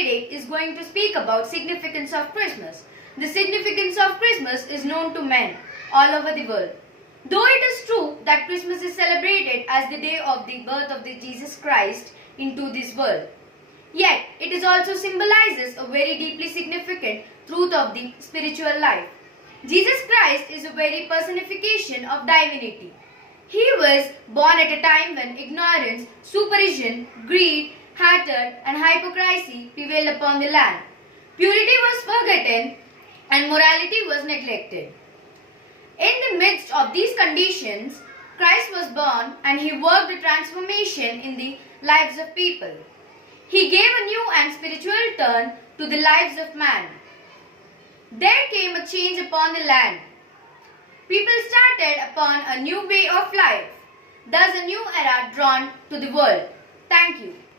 Vaagdevi is going to speak about significance of Christmas. The significance of Christmas is known to men all over the world. Though it is true that Christmas is celebrated as the day of the birth of the Jesus Christ into this world, yet it is also symbolizes a very deeply significant truth of the spiritual life. Jesus Christ is a very personification of divinity. He was born at a time when ignorance, superstition, greed, hatred and hypocrisy prevailed upon the land. Purity was forgotten and morality was neglected. In the midst of these conditions, Christ was born and he worked a transformation in the lives of people. He gave a new and spiritual turn to the lives of man. There came a change upon the land. People started upon a new way of life. Thus a new era drawn to the world. Thank you.